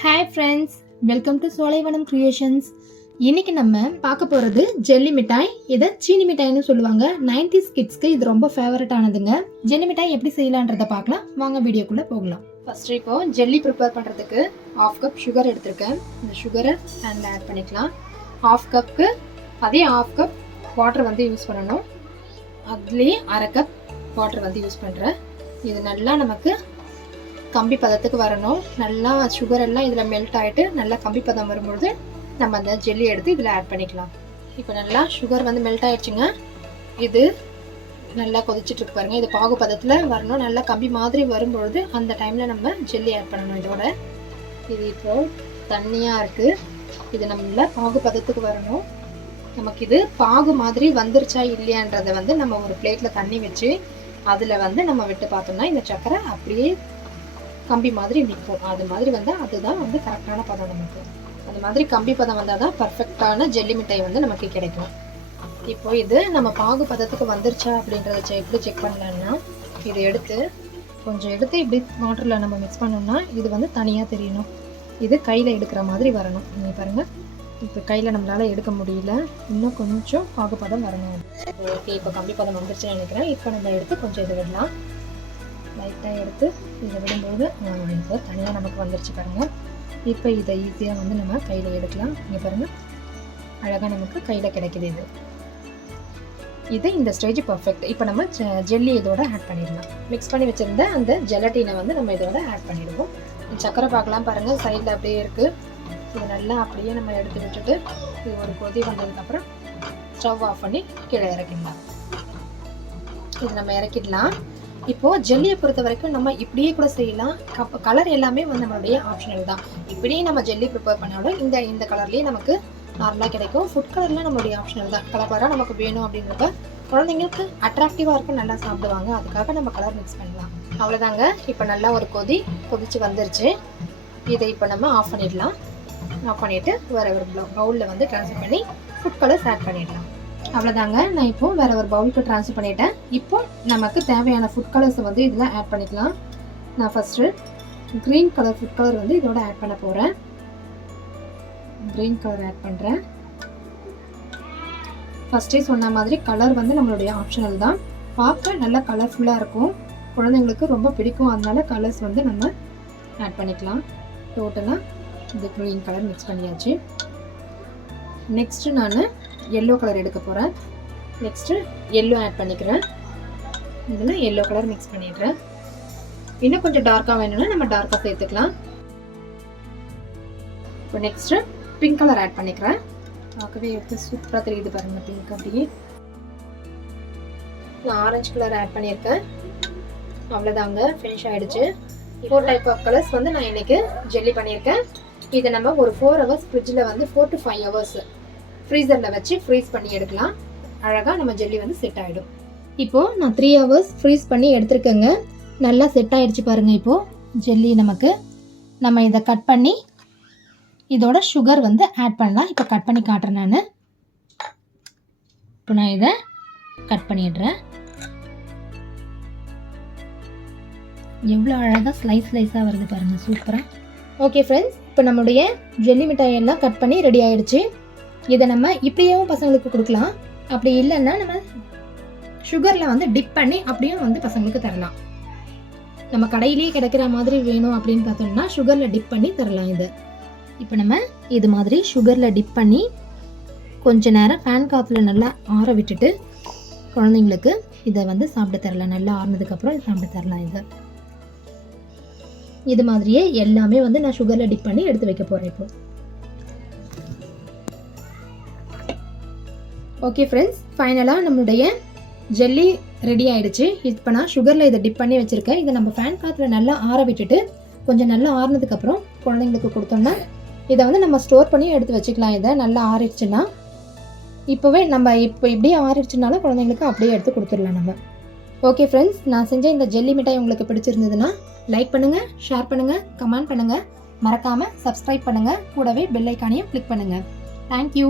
Hi friends, welcome to Solaivanam creations. இன்னைக்கு நம்ம பார்க்க போகிறது ஜெல்லி மிட்டாய். இதை சீனி மிட்டாய்னு சொல்லுவாங்க. 90s கிட்ஸ்க்கு இது ரொம்ப ஃபேவரட் ஆனதுங்க. ஜெல்லி மிட்டாய் எப்படி செய்யலான்றதை பார்க்கலாம். வாங்க வீடியோக்குள்ளே போகலாம். ஃபர்ஸ்ட் இப்போ ஜெல்லி ப்ரிப்பேர் பண்ணுறதுக்கு 1/2 கப் சுகர் எடுத்திருக்கேன். இந்த சுகரை ஹேண்டில் ஆட் பண்ணிக்கலாம். 1/2 கப்புக்கு அதே 1/2 கப் வாட்டர் வந்து யூஸ் பண்ணணும். அதுலேயே 1/2 கப் வாட்டர் வந்து யூஸ் பண்ணுறேன். இது நல்லா நமக்கு கம்பி பதத்துக்கு வரணும். நல்லா சுகர் எல்லாம் இதில் மெல்ட் ஆகிட்டு நல்லா கம்பி பதம் வரும்பொழுது நம்ம அந்த ஜெல்லி எடுத்து இதில் ஆட் பண்ணிக்கலாம். இப்போ நல்லா சுகர் வந்து மெல்ட் ஆகிடுச்சுங்க. இது நல்லா கொதிச்சுட்டு பாருங்க. இது பாகு பதத்தில் வரணும். நல்லா கம்பி மாதிரி வரும்பொழுது அந்த டைமில் நம்ம ஜெல்லி ஆட் பண்ணணும். இதோட இது இப்போ தண்ணியாக இருக்குது. இது நம்ம பாகு பதத்துக்கு வரணும். நமக்கு இது பாகு மாதிரி வந்துருச்சா இல்லையான்றதை வந்து நம்ம ஒரு பிளேட்டில் தண்ணி வச்சு அதில் வந்து நம்ம விட்டு பார்த்தோம்னா இந்த சக்கரை அப்படியே கம்பி மாதிரி நிற்கும். அது மாதிரி வந்தால் அதுதான் வந்து கரெக்டான பதம். நமக்கு அது மாதிரி கம்பி பதம் வந்தால் தான் பர்ஃபெக்டான ஜெல்லி மிட்டாய் வந்து நமக்கு கிடைக்கும். இப்போ இது நம்ம பாகு பதத்துக்கு வந்துருச்சா அப்படின்றத எப்படி செக் பண்ணலான்னா, இதை எடுத்து கொஞ்சம் எடுத்து இப்படி வாட்டரில் நம்ம மிக்ஸ் பண்ணோம்னா இது வந்து தனியாக தெரியணும். இது கையில் எடுக்கிற மாதிரி வரணும். நீங்கள் பாருங்கள், இப்போ கையில் நம்மளால் எடுக்க முடியல. இன்னும் கொஞ்சம் பாகு பதம் வரணும். ஓகே, இப்போ கம்பி பதம் வந்துருச்சுன்னு நினைக்கிறேன். இப்போ நம்ம எடுத்து கொஞ்சம் இதை விடலாம். லைட்டாக எடுத்து இதை விடும்போது இப்போ தனியாக நமக்கு வந்துருச்சு பாருங்கள். இப்போ இதை ஈஸியாக வந்து நம்ம கையில் எடுக்கலாம். இங்கே பாருங்கள், அழகாக நமக்கு கையில் கிடைக்கிது. இது இந்த ஸ்டேஜ் பர்ஃபெக்ட். இப்போ நம்ம ஜெல்லி இதோட ஆட் பண்ணிடலாம். மிக்ஸ் பண்ணி வச்சுருந்த அந்த ஜெலட்டினை வந்து நம்ம இதோட ஆட் பண்ணிடுவோம். சக்கரை பார்க்கலாம் பாருங்கள், சைடில் அப்படியே இருக்குது. இது நல்லா அப்படியே நம்ம எடுத்து விட்டுட்டு இது ஒரு கொதி வந்ததுக்கப்புறம் ஸ்டவ் ஆஃப் பண்ணி கீழே இறக்கிடலாம். இது நம்ம இறக்கிடலாம். இப்போது ஜெல்லியை பொறுத்த வரைக்கும் நம்ம இப்படியே கூட செய்யலாம். கலர் எல்லாமே வந்து நம்மளுடைய ஆப்ஷனல் தான். இப்படியே நம்ம ஜெல்லி ப்ரிப்பேர் பண்ணாலும் இந்த கலர்லேயே நமக்கு நார்மலாக கிடைக்கும். ஃபுட் கலரில் நம்மளுடைய ஆப்ஷனல் தான். கலராக நமக்கு வேணும் அப்படின்றப்ப குழந்தைங்களுக்கு அட்ராக்டிவாக இருக்கும், நல்லா சாப்பிடுவாங்க. அதுக்காக நம்ம கலர் மிக்ஸ் பண்ணலாம். அவ்வளோதாங்க. இப்போ நல்லா ஒரு கொதிச்சு வந்துருச்சு. இதை இப்போ நம்ம ஆஃப் பண்ணிடலாம். ஆஃப் பண்ணிவிட்டு வேறு ஒரு பவுலில் வந்து ட்ரான்ஸ்ஃபர் பண்ணி ஃபுட் கலர்ஸ் ஆட் பண்ணிடலாம். அவ்வளோதாங்க. நான் இப்போ வேறு ஒரு பவுலுக்கு ட்ரான்ஸ்ஃபர் பண்ணிட்டேன். இப்போ நமக்கு தேவையான ஃபுட் கலர்ஸை வந்து இதில் ஆட் பண்ணிக்கலாம். நான் first green colour food colour வந்து இதோட ஆட் பண்ண போகிறேன். க்ரீன் கலர் ஆட் பண்ணுறேன். ஃபஸ்ட்டே சொன்ன மாதிரி கலர் வந்து நம்மளுடைய ஆப்ஷனல் தான். பார்க்க நல்லா கலர்ஃபுல்லாக இருக்கும், குழந்தைங்களுக்கு ரொம்ப பிடிக்கும். அதனால கலர்ஸ் வந்து நம்ம ஆட் பண்ணிக்கலாம். டோட்டலாக இந்த க்ரீன் கலர் மிக்ஸ் பண்ணியாச்சு. நெக்ஸ்ட்டு நான் எல்லோ கலர் எடுக்க போகிறேன். நெக்ஸ்ட்டு எல்லோ ஆட் பண்ணிக்கிறேன். இதில் எல்லோ கலர் மிக்ஸ் பண்ணிடுறேன். இன்னும் கொஞ்சம் டார்க்காக வேணும்னா நம்ம டார்க்காக சேர்த்துக்கலாம். இப்போ நெக்ஸ்ட்டு பிங்க் கலர் ஆட் பண்ணிக்கிறேன். பார்க்கவே எப்படி சூப்பராக தெரியுது பாருங்கள், பிங்க் அப்படியே. நான் ஆரஞ்சு கலர் ஆட் பண்ணியிருக்கேன். அவ்வளோதாங்க, ஃபினிஷ் ஆகிடுச்சு. 4 டைப் ஆஃப் கலர்ஸ் வந்து நான் இன்றைக்கி ஜெல்லி பண்ணியிருக்கேன். இதை நம்ம ஒரு 4 ஹவர்ஸ் ஃப்ரிட்ஜில் வந்து 4 to 5 ஹவர்ஸ் ஃப்ரீசரில் வச்சு ஃப்ரீஸ் பண்ணி எடுக்கலாம். அழகாக நம்ம ஜெல்லி வந்து செட் ஆகிடும். இப்போது நான் 3 ஹவர்ஸ் ஃப்ரீஸ் பண்ணி எடுத்துருக்கேங்க. நல்லா செட் ஆகிடுச்சு பாருங்கள். இப்போது ஜெல்லி நமக்கு நம்ம இதை கட் பண்ணி இதோட சுகர் வந்து ஆட் பண்ணலாம். இப்போ கட் பண்ணி காட்டுறேன் நான். இப்போ நான் இதை கட் பண்ணிடுறேன். எவ்வளோ அழகாக ஸ்லைஸாக வருது பாருங்கள், சூப்பராக. ஓகே ஃப்ரெண்ட்ஸ், இப்போ நம்மளுடைய ஜெல்லி மிட்டாயெல்லாம் கட் பண்ணி ரெடி ஆகிடுச்சு. இதை நம்ம இப்படியும் பசங்களுக்கு கொடுக்கலாம். அப்படி இல்லைன்னா நம்ம சுகரில் வந்து டிப் பண்ணி அப்படியும் வந்து பசங்களுக்கு தரலாம். நம்ம கடையிலேயே கிடைக்கிற மாதிரி வேணும் அப்படின்னு பார்த்தோம்னா சுகரில் டிப் பண்ணி தரலாம். இது இப்போ நம்ம இது மாதிரி சுகரில் டிப் பண்ணி கொஞ்ச நேரம் ஃபேன் காற்றுல நல்லா ஆற விட்டுட்டு குழந்தைங்களுக்கு இதை வந்து சாப்பிட தரலாம். நல்லா ஆறினதுக்கப்புறம் சாப்பிட தரலாம். இது மாதிரியே எல்லாமே வந்து நான் சுகரில் டிப் பண்ணி எடுத்து வைக்க போகிறேன் இப்போ. ஓகே ஃப்ரெண்ட்ஸ், ஃபைனலாக நம்மளுடைய ஜெல்லி ரெடி ஆகிடுச்சு. இப்போ நான் சுகரில் இதை டிப் பண்ணி வச்சுருக்கேன். இதை நம்ம ஃபேன் காற்றுல நல்லா ஆற விட்டுட்டு கொஞ்சம் நல்லா ஆறினதுக்கப்புறம் குழந்தைங்களுக்கு கொடுத்தோம்னா இதை வந்து நம்ம ஸ்டோர் பண்ணி எடுத்து வச்சுக்கலாம். இதை நல்லா ஆறிடுச்சுன்னா இப்போவே நம்ம இப்படியே ஆறிடுச்சுனாலும் குழந்தைங்களுக்கு அப்படியே எடுத்து கொடுத்துடலாம் நம்ம. ஓகே ஃப்ரெண்ட்ஸ், நான் செஞ்ச இந்த ஜெல்லி மிட்டாய் உங்களுக்கு பிடிச்சிருந்ததுன்னா லைக் பண்ணுங்கள், ஷேர் பண்ணுங்கள், கமெண்ட் பண்ணுங்கள். மறக்காமல் சப்ஸ்கிரைப் பண்ணுங்கள். கூடவே பெல் ஐக்கானையும் கிளிக் பண்ணுங்கள். தேங்க்யூ.